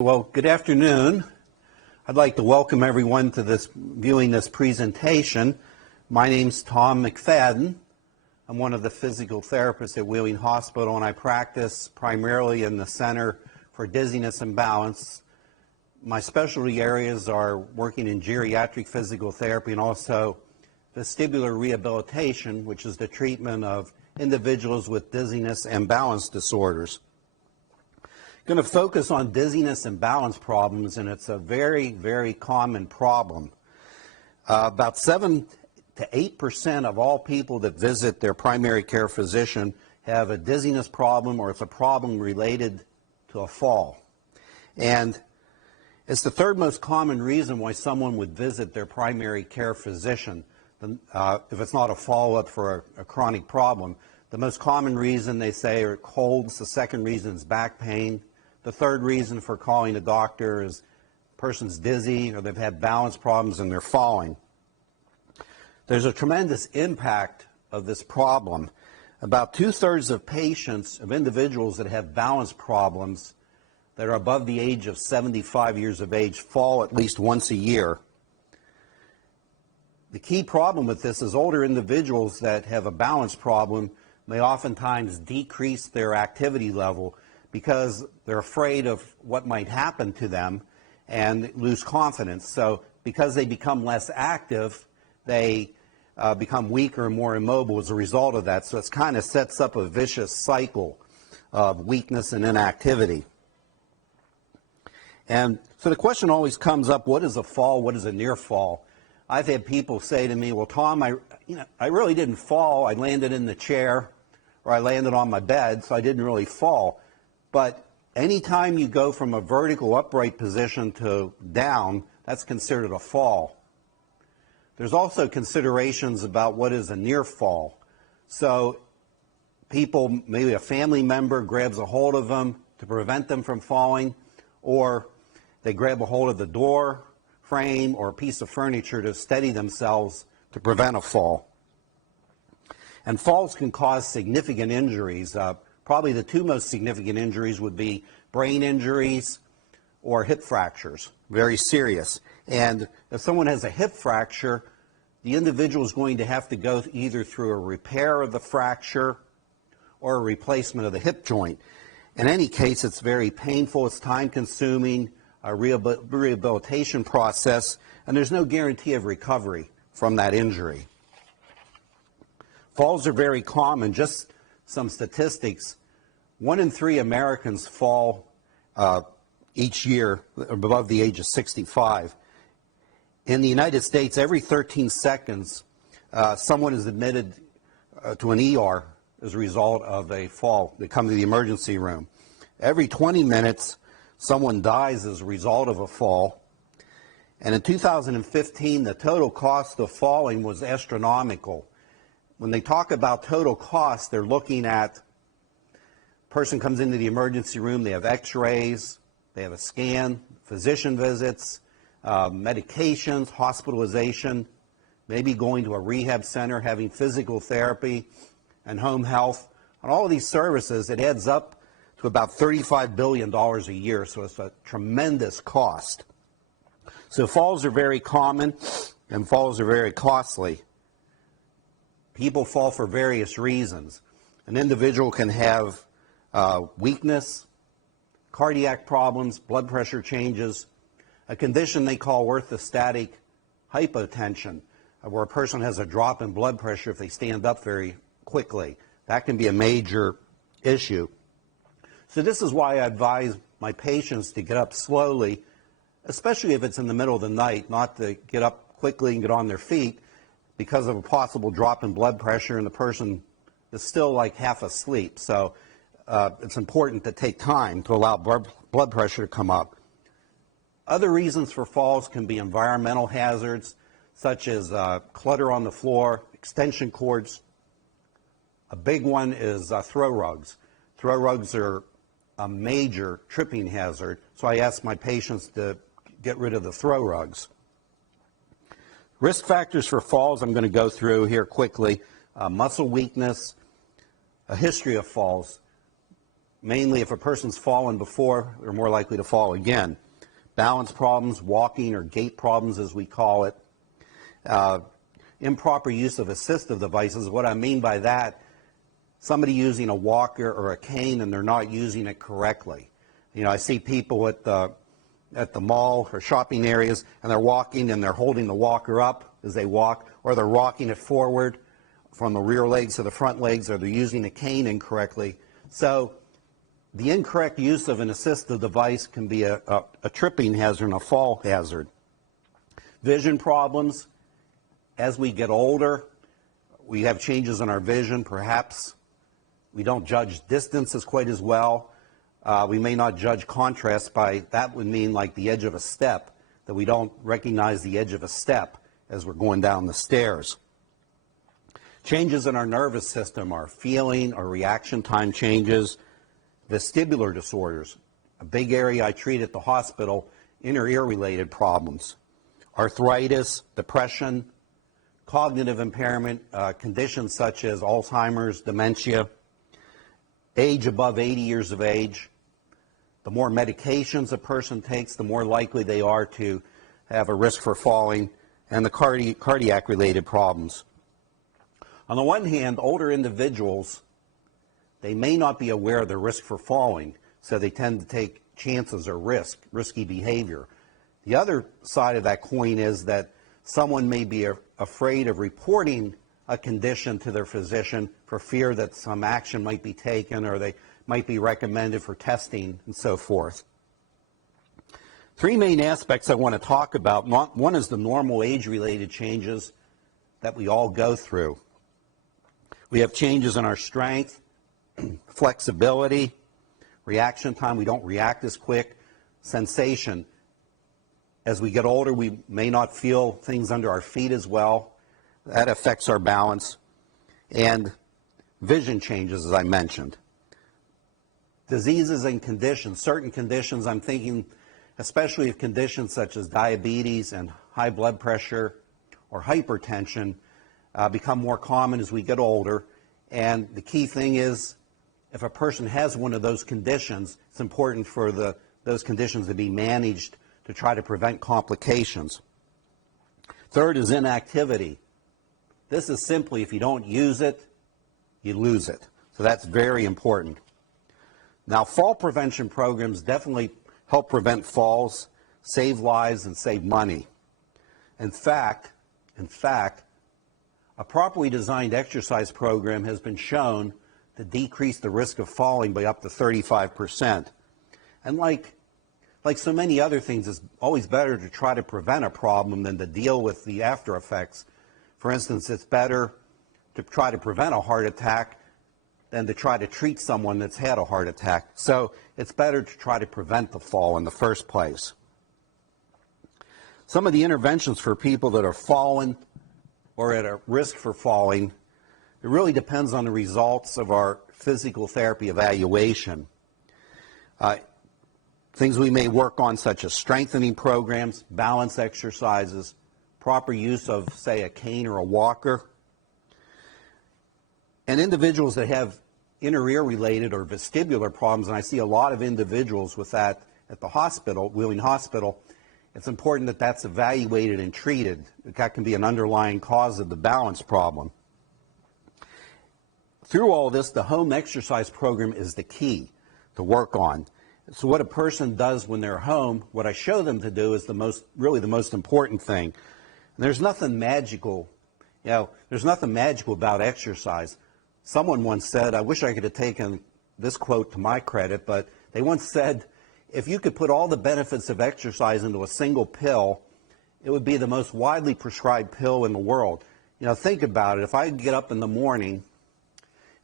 Well, good afternoon. I'd like to welcome everyone to viewing this presentation. My name's Tom McFadden. I'm one of the physical therapists at Wheeling Hospital, and I practice primarily in the Center for Dizziness and Balance. My specialty areas are working in geriatric physical therapy and also vestibular rehabilitation, which is the treatment of individuals with dizziness and balance disorders. Going to focus on dizziness and balance problems, and it's a very, very common problem. About 7 to 8% of all people that visit their primary care physician have a dizziness problem, or it's a problem related to a fall. And it's the third most common reason why someone would visit their primary care physician, if it's not a follow-up for a chronic problem. The most common reason they say are colds. The second reason is back pain. The third reason for calling a doctor is the person's dizzy or they've had balance problems and they're falling. There's a tremendous impact of this problem. About 2/3 of patients, of individuals that have balance problems that are above the age of 75 years of age, fall at least once a year. The key problem with this is older individuals that have a balance problem may oftentimes decrease their activity level because they're afraid of what might happen to them and lose confidence. So because they become less active, they become weaker and more immobile as a result of that. So it kind of sets up a vicious cycle of weakness and inactivity. And so the question always comes up, what is a fall? What is a near fall? I've had people say to me, well, Tom, I really didn't fall. I landed in the chair or I landed on my bed, so I didn't really fall. But anytime you go from a vertical upright position to down, that's considered a fall. There's also considerations about what is a near fall. So people, maybe a family member grabs a hold of them to prevent them from falling, or they grab a hold of the door frame or a piece of furniture to steady themselves to prevent a fall. And falls can cause significant injuries. Probably the two most significant injuries would be brain injuries or hip fractures, very serious. And if someone has a hip fracture, the individual is going to have to go either through a repair of the fracture or a replacement of the hip joint. In any case, it's very painful, it's time-consuming, a rehabilitation process, and there's no guarantee of recovery from that injury. Falls are very common. Just some statistics. 1 in 3 Americans fall each year above the age of 65. In the United States, every 13 seconds, someone is admitted to an ER as a result of a fall. They come to the emergency room. Every 20 minutes, someone dies as a result of a fall. And in 2015, the total cost of falling was astronomical. When they talk about total cost, they're looking at person comes into the emergency room, they have x-rays, they have a scan, physician visits, medications, hospitalization, maybe going to a rehab center, having physical therapy and home health. On all of these services, it adds up to about $35 billion a year, so it's a tremendous cost. So falls are very common and falls are very costly. People fall for various reasons. An individual can have weakness, cardiac problems, blood pressure changes, a condition they call orthostatic hypotension, where a person has a drop in blood pressure if they stand up very quickly. That can be a major issue. So this is why I advise my patients to get up slowly, especially if it's in the middle of the night, not to get up quickly and get on their feet because of a possible drop in blood pressure and the person is still like half asleep. So it's important to take time to allow blood pressure to come up. Other reasons for falls can be environmental hazards, such as clutter on the floor, extension cords. A big one is throw rugs. Throw rugs are a major tripping hazard, so I ask my patients to get rid of the throw rugs. Risk factors for falls I'm going to go through here quickly. Muscle weakness, a history of falls. mainly if a person's fallen before, they're more likely to fall again. Balance problems, walking or gait problems as we call it. Improper use of assistive devices. What I mean by that, somebody using a walker or a cane and they're not using it correctly. You know, I see people at the mall or shopping areas and they're walking and they're holding the walker up as they walk, or they're rocking it forward from the rear legs to the front legs, or they're using a cane incorrectly. So the incorrect use of an assistive device can be a tripping hazard and a fall hazard. Vision problems. As we get older, we have changes in our vision. Perhaps we don't judge distances quite as well. We may not judge contrast by, that would mean like the edge of a step, that we don't recognize the edge of a step as we're going down the stairs. Changes in our nervous system, our feeling, our reaction time changes. Vestibular disorders, a big area I treat at the hospital, inner ear related problems. Arthritis, depression, cognitive impairment, conditions such as Alzheimer's, dementia, age above 80 years of age. The more medications a person takes, the more likely they are to have a risk for falling, and the cardiac-related problems. On the one hand, older individuals, they may not be aware of their risk for falling, so they tend to take chances or risky behavior. The other side of that coin is that someone may be afraid of reporting a condition to their physician for fear that some action might be taken or they might be recommended for testing and so forth. Three main aspects I want to talk about. One is the normal age-related changes that we all go through. We have changes in our strength, flexibility, reaction time. We don't react as quick. Sensation. As we get older, we may not feel things under our feet as well. That affects our balance. And vision changes, as I mentioned. Diseases and conditions. Certain conditions, I'm thinking especially of conditions such as diabetes and high blood pressure or hypertension, become more common as we get older. And the key thing is, if a person has one of those conditions, it's important for those conditions to be managed to try to prevent complications. Third is inactivity. This is simply, if you don't use it, you lose it. So that's very important. Now, fall prevention programs definitely help prevent falls, save lives, and save money. In fact, a properly designed exercise program has been shown to decrease the risk of falling by up to 35%. And like so many other things, it's always better to try to prevent a problem than to deal with the after effects. For instance, it's better to try to prevent a heart attack than to try to treat someone that's had a heart attack. So it's better to try to prevent the fall in the first place. Some of the interventions for people that are fallen or at a risk for falling, it really depends on the results of our physical therapy evaluation. Things we may work on, such as strengthening programs, balance exercises, proper use of, say, a cane or a walker. And individuals that have inner ear related or vestibular problems, and I see a lot of individuals with that at the hospital, Wheeling Hospital, it's important that that's evaluated and treated. That can be an underlying cause of the balance problem. Through all this, the home exercise program is the key to work on. So what a person does when they're home, what I show them to do is really the most important thing. And there's nothing magical, there's nothing magical about exercise. Someone once said, I wish I could have taken this quote to my credit, but they once said, if you could put all the benefits of exercise into a single pill, it would be the most widely prescribed pill in the world. Think about it. If I get up in the morning,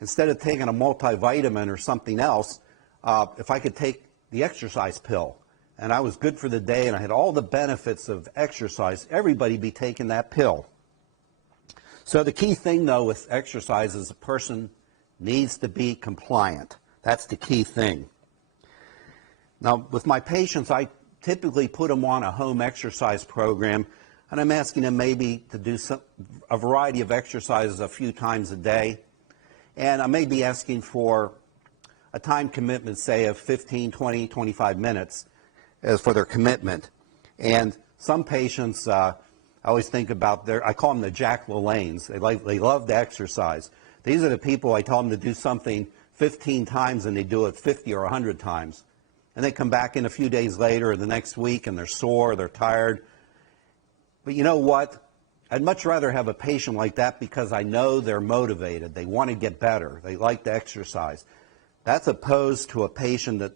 instead of taking a multivitamin or something else, if I could take the exercise pill, and I was good for the day and I had all the benefits of exercise, everybody be taking that pill. So the key thing, though, with exercise is a person needs to be compliant. That's the key thing. Now, with my patients, I typically put them on a home exercise program, and I'm asking them maybe to do a variety of exercises a few times a day. And I may be asking for a time commitment, say, of 15, 20, 25 minutes as for their commitment. And some patients, I always think about I call them the Jack LaLannes. They love to exercise. These are the people I tell them to do something 15 times and they do it 50 or 100 times. And they come back in a few days later or the next week and they're sore, they're tired. But you know what? I'd much rather have a patient like that because I know they're motivated. They want to get better. They like to exercise. That's opposed to a patient that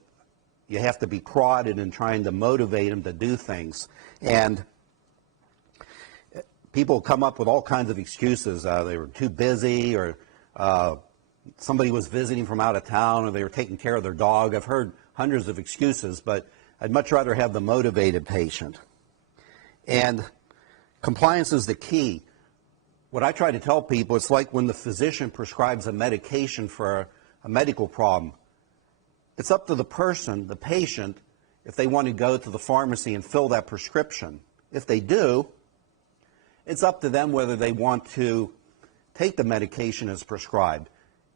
you have to be prodded and trying to motivate them to do things. And people come up with all kinds of excuses. They were too busy, or somebody was visiting from out of town, or they were taking care of their dog. I've heard hundreds of excuses, but I'd much rather have the motivated patient. And compliance is the key. What I try to tell people, it's like when the physician prescribes a medication for a medical problem. It's up to the person, the patient, if they want to go to the pharmacy and fill that prescription. If they do, it's up to them whether they want to take the medication as prescribed.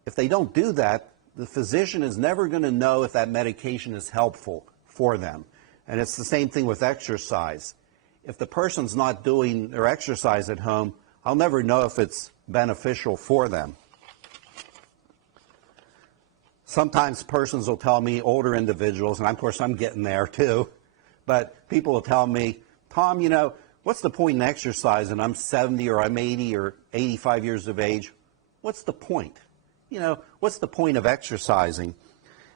If they don't do that, the physician is never going to know if that medication is helpful for them. And it's the same thing with exercise. If the person's not doing their exercise at home, I'll never know if it's beneficial for them. Sometimes persons will tell me, older individuals, and of course I'm getting there too, but people will tell me, Tom, you know, what's the point in exercise? And I'm 70 or I'm 80 or 85 years of age. What's the point? You know, what's the point of exercising?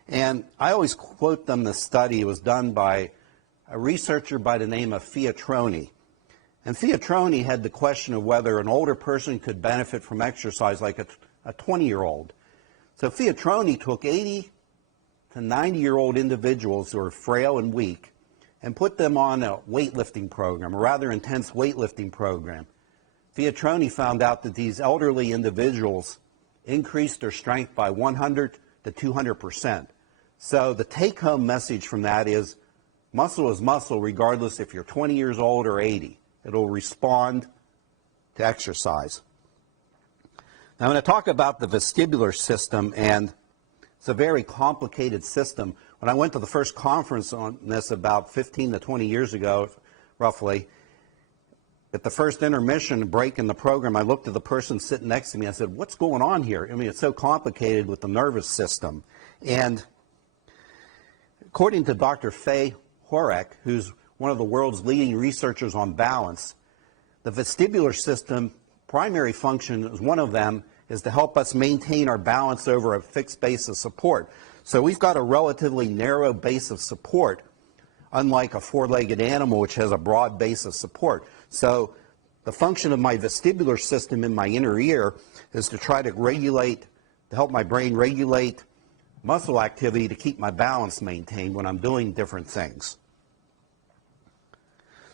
And I always quote them the study. It was done by a researcher by the name of Fiotroni. And Fiotroni had the question of whether an older person could benefit from exercise like a 20-year-old. So Fiotroni took 80 to 90-year-old individuals who are frail and weak and put them on a weightlifting program, a rather intense weightlifting program. Fiotroni found out that these elderly individuals increased their strength by 100 to 200%. So the take-home message from that is muscle is muscle regardless if you're 20 years old or 80. It'll respond to exercise. Now I'm going to talk about the vestibular system, and it's a very complicated system. When I went to the first conference on this about 15 to 20 years ago, roughly, at the first intermission break in the program, I looked at the person sitting next to me. I said, what's going on here? I mean, it's so complicated with the nervous system. And according to Dr. Fay Horak, who's one of the world's leading researchers on balance, the vestibular system primary function is one of them is to help us maintain our balance over a fixed base of support. So we've got a relatively narrow base of support, unlike a four-legged animal which has a broad base of support. So the function of my vestibular system in my inner ear is to try to help my brain regulate muscle activity to keep my balance maintained when I'm doing different things.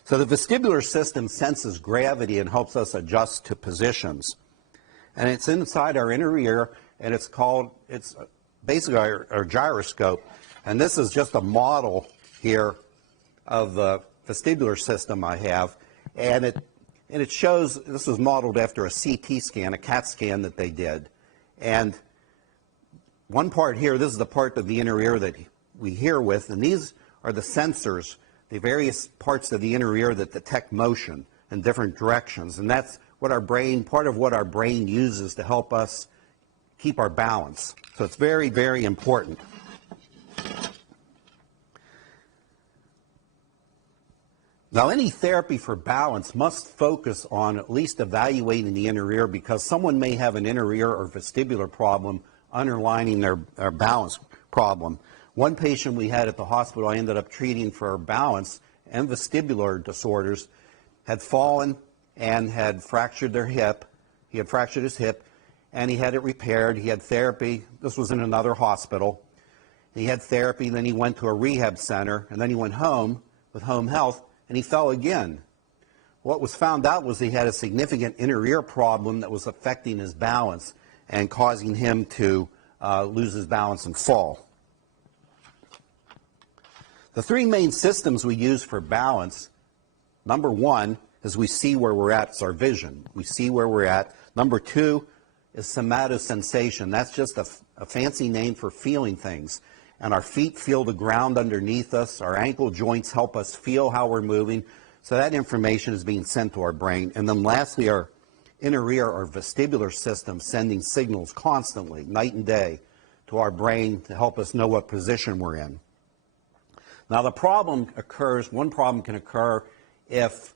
So the vestibular system senses gravity and helps us adjust to positions. And it's inside our inner ear, and it's basically our gyroscope. And this is just a model here of the vestibular system I have. And it shows, this was modeled after a CT scan, a CAT scan that they did. And one part here, this is the part of the inner ear that we hear with, and these are the sensors, the various parts of the inner ear that detect motion in different directions. And that's what our brain, part of what our brain uses to help us keep our balance. So it's very, very important. Now, any therapy for balance must focus on at least evaluating the inner ear, because someone may have an inner ear or vestibular problem underlining their balance problem. One patient we had at the hospital I ended up treating for balance and vestibular disorders had fallen and had fractured their hip. He had fractured his hip, and he had it repaired. He had therapy. This was in another hospital. He had therapy, then he went to a rehab center, and then he went home with home health, and he fell again. What was found out was he had a significant inner ear problem that was affecting his balance and causing him to lose his balance and fall. The three main systems we use for balance, number one is we see where we're at. It's our vision. We see where we're at. Number two is somatosensation. That's just a fancy name for feeling things. And our feet feel the ground underneath us. Our ankle joints help us feel how we're moving. So that information is being sent to our brain. And then lastly, our inner ear or vestibular system sending signals constantly, night and day, to our brain to help us know what position we're in. Now the problem occurs, one problem can occur if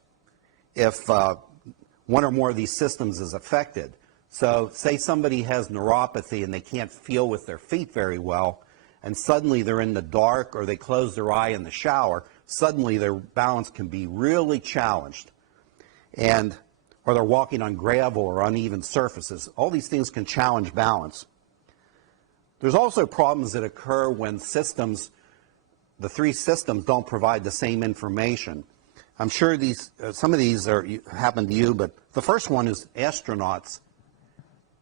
one or more of these systems is affected. So say somebody has neuropathy and they can't feel with their feet very well, and suddenly they're in the dark or they close their eye in the shower, suddenly their balance can be really challenged. Or they're walking on gravel or uneven surfaces. All these things can challenge balance. There's also problems that occur when systems, the three systems, don't provide the same information. I'm sure some of these happen to you, but the first one is astronauts.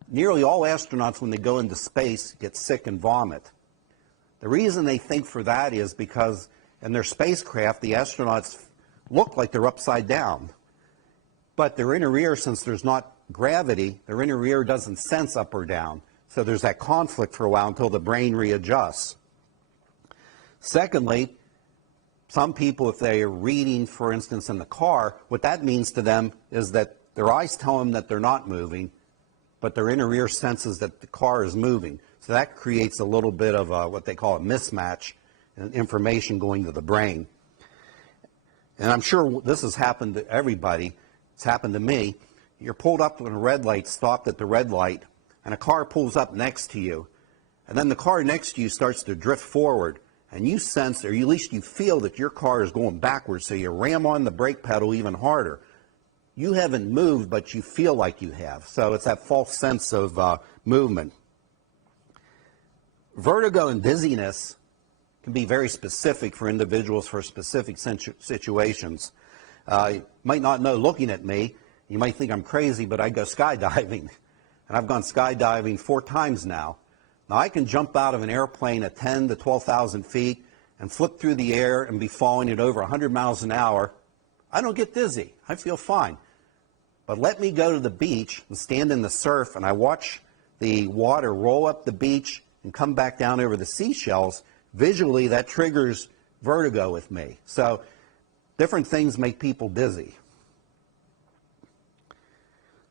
Nearly all astronauts, when they go into space, get sick and vomit. The reason they think for that is because in their spacecraft, the astronauts look like they're upside down. But their inner ear, since there's not gravity, their inner ear doesn't sense up or down. So there's that conflict for a while until the brain readjusts. Secondly, some people, if they are reading, for instance, in the car, what that means to them is that their eyes tell them that they're not moving, but their inner ear senses that the car is moving. So that creates a little bit of what they call a mismatch in information going to the brain. And I'm sure this has happened to everybody. It's happened to me. You're pulled up when a red light, stopped at the red light, and a car pulls up next to you. And then the car next to you starts to drift forward. And you sense, or at least you feel, that your car is going backwards, so you ram on the brake pedal even harder. You haven't moved, but you feel like you have. So it's that false sense of movement. Vertigo and dizziness can be very specific for individuals for specific situations. You might not know looking at me, you might think I'm crazy, but I go skydiving. And I've gone skydiving 4 times now. Now I can jump out of an airplane at 10 to 12,000 feet and flip through the air and be falling at over 100 miles an hour. I don't get dizzy. I feel fine. But let me go to the beach and stand in the surf and I watch the water roll up the beach and come back down over the seashells. Visually, that triggers vertigo with me. So different things make people dizzy.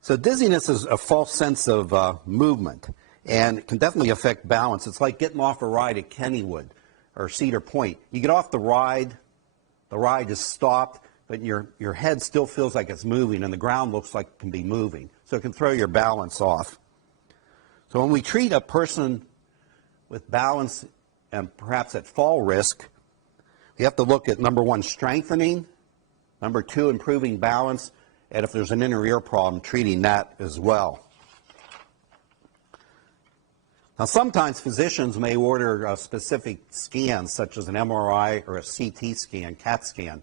So dizziness is a false sense of movement, and it can definitely affect balance. It's like getting off a ride at Kennywood or Cedar Point. You get off the ride is stopped, but your head still feels like it's moving, and the ground looks like it can be moving. So it can throw your balance off. So when we treat a person with balance and perhaps at fall risk, we have to look at, number 1, strengthening, number 2, improving balance, and if there's an inner ear problem, treating that as well. Now, sometimes physicians may order specific scans, such as an MRI or a CT scan, CAT scan,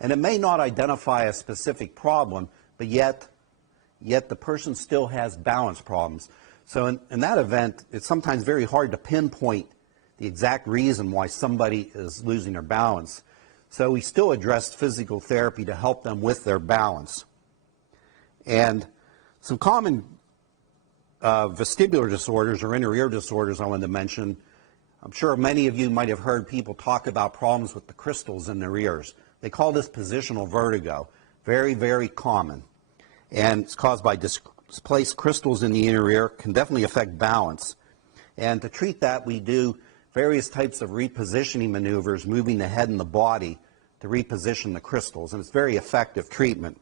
and it may not identify a specific problem, but yet the person still has balance problems. So in that event, it's sometimes very hard to pinpoint the exact reason why somebody is losing their balance. So we still address physical therapy to help them with their balance. And some common vestibular disorders or inner ear disorders I wanted to mention. I'm sure many of you might have heard people talk about problems with the crystals in their ears. They call this positional vertigo. Very, very common. And it's caused by displaced crystals in the inner ear. Can definitely affect balance. And to treat that, we do various types of repositioning maneuvers, moving the head and the body to reposition the crystals. And it's very effective treatment.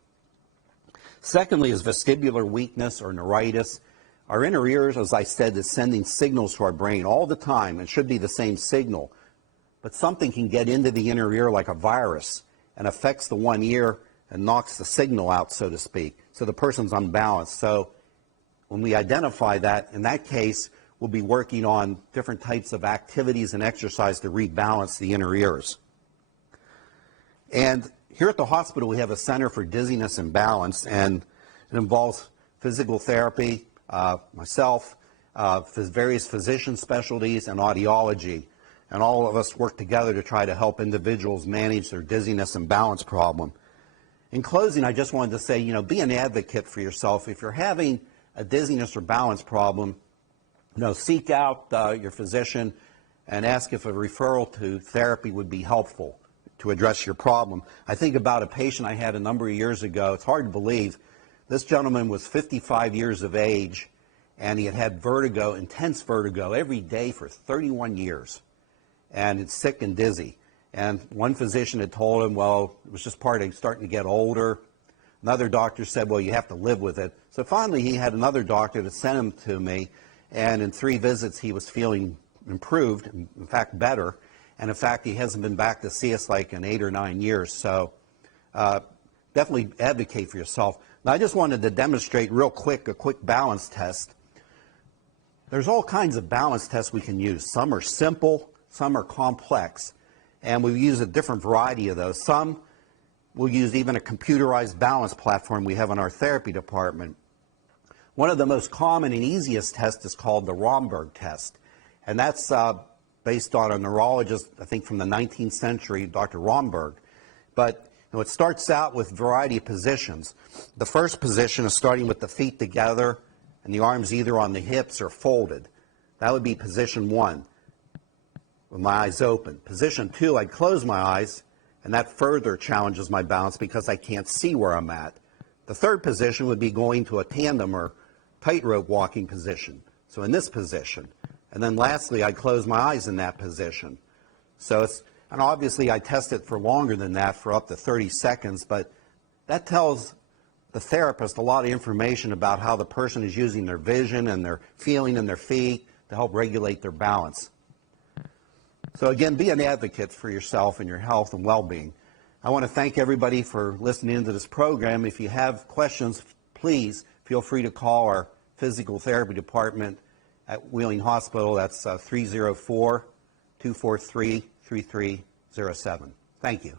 Secondly is vestibular weakness or neuritis. Our inner ears, as I said, is sending signals to our brain all the time. It should be the same signal. But something can get into the inner ear like a virus and affects the one ear and knocks the signal out, so to speak. So the person's unbalanced. So when we identify that, in that case, we'll be working on different types of activities and exercise to rebalance the inner ears. And here at the hospital, we have a Center for Dizziness and Balance, and it involves physical therapy, myself, various physician specialties, and audiology. And all of us work together to try to help individuals manage their dizziness and balance problem. In closing, I just wanted to say, be an advocate for yourself. If you're having a dizziness or balance problem, No, seek out your physician and ask if a referral to therapy would be helpful to address your problem. I think about a patient I had a number of years ago. It's hard to believe. This gentleman was 55 years of age, and he had had vertigo, intense vertigo, every day for 31 years. And it's sick and dizzy. And one physician had told him, well, it was just part of starting to get older. Another doctor said, well, you have to live with it. So finally, he had another doctor that sent him to me, and in 3 visits, he was feeling improved, in fact, better. And in fact, he hasn't been back to see us like in 8 or 9 years. So definitely advocate for yourself. Now, I just wanted to demonstrate real quick a quick balance test. There's all kinds of balance tests we can use. Some are simple, some are complex, and we use a different variety of those. Some we'll use even a computerized balance platform we have in our therapy department. One of the most common and easiest tests is called the Romberg test, and that's based on a neurologist, I think from the 19th century, Dr. Romberg. But it starts out with a variety of positions. The first position is starting with the feet together and the arms either on the hips or folded. That would be position 1, with my eyes open. Position 2, I'd close my eyes, and that further challenges my balance because I can't see where I'm at. The third position would be going to a tandem or tightrope walking position. So in this position. And then lastly, I'd close my eyes in that position. So and obviously I test it for longer than that, for up to 30 seconds, but that tells the therapist a lot of information about how the person is using their vision and their feeling in their feet to help regulate their balance. So again, be an advocate for yourself and your health and well-being. I want to thank everybody for listening to this program. If you have questions, please feel free to call our physical therapy department at Wheeling Hospital. That's 304-243-3307. Thank you.